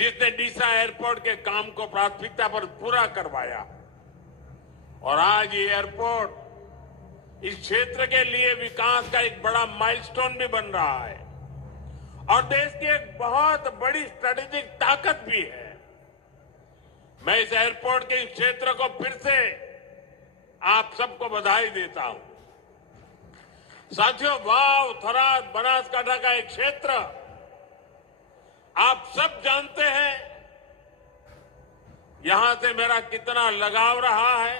जिसने डीसा एयरपोर्ट के काम को प्राथमिकता पर पूरा करवाया और आज ये एयरपोर्ट इस क्षेत्र के लिए विकास का एक बड़ा माइलस्टोन भी बन रहा है और देश की एक बहुत बड़ी स्ट्रेटेजिक ताकत भी है। मैं इस एयरपोर्ट के इस क्षेत्र को फिर से आप सबको बधाई देता हूं। साथियों, वाव, थराद, बनासकांठा का एक क्षेत्र आप सब जानते हैं यहां से मेरा कितना लगाव रहा है।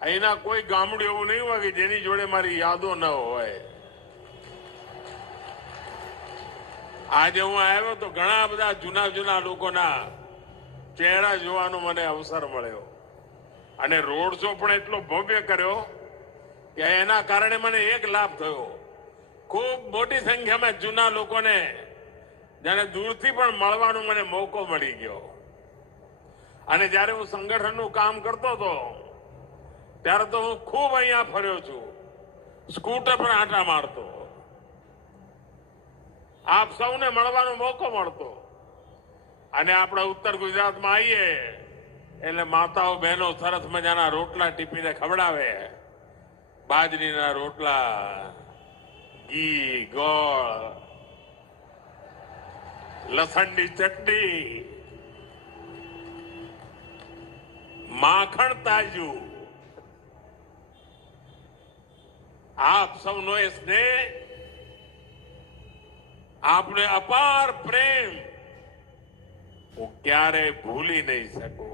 અહીંના કોઈ ગામડું એવું નહીં હોય કે જેની જોડે મારી યાદો ન હોય। આજે હું આવ્યો તો ઘણા બધા જૂના જૂના લોકોના ચહેરા જોવાનો મને અવસર મળ્યો અને રોડ શો પણ એટલો ભવ્ય કર્યો કે એના કારણે મને એક લાભ થયો। ખૂબ મોટી સંખ્યામાં જૂના લોકોને જાણે દૂરથી પણ મળવાનો મને મોકો મળી ગયો અને જ્યારે હું સંગઠનનું કામ કરતો હતો ત્યારે તો હું ખૂબ અહીંયા ફર્યો છું, સ્કૂટર પર આંટા મારતો, આપ સૌને મળવાનો મોકો મળતો અને આપણે ઉત્તર ગુજરાતમાં આવીએ એટલે માતાઓ બહેનો સરસ મજાના રોટલા ટીપીને ખવડાવે, બાજરીના રોટલા, ઘી, ગોળ, લસણની ચટણી, માખણ તાજું, आप सबनो ये स्नेह, आपने अपार प्रेम वो क्यारे भूली नहीं सको।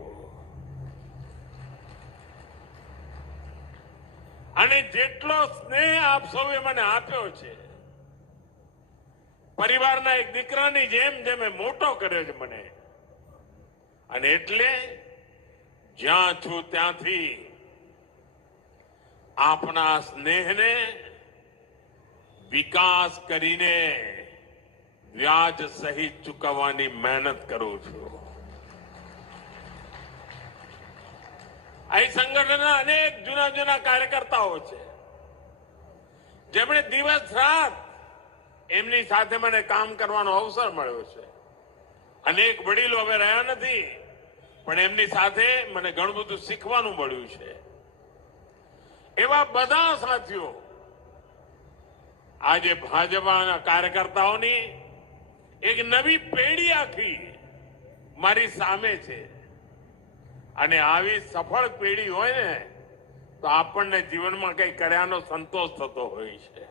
અને જેટલો સ્નેહ આપ સૌએ મને આપ્યો છે, પરિવારના એક દીકરાની જેમ જેમ મોટો કર્યો છે મને, અને એટલે જ્યાં છું ત્યાંથી આપના સ્નેહને વિકાસ કરીને વ્યાજ સહિત ચૂકવવાની મહેનત કરું છું। અહીં સંગઠનના અનેક જૂના જૂના કાર્યકર્તાઓ છે જેમણે દિવસ રાત એમની સાથે મને કામ કરવાનો અવસર મળ્યો છે। અનેક વડીલો હવે રહ્યા નથી પણ એમની સાથે મને ઘણું બધું શીખવાનું મળ્યું છે। એવા બધા સાથીઓ આજે ભાજપાના કાર્યકર્તાઓની એક નવી પેઢી આખી મારી સામે છે અને આવી સફળ પેઢી હોય ને તો આપણને જીવનમાં કંઈ કર્યાનો સંતોષ થતો હોય છે।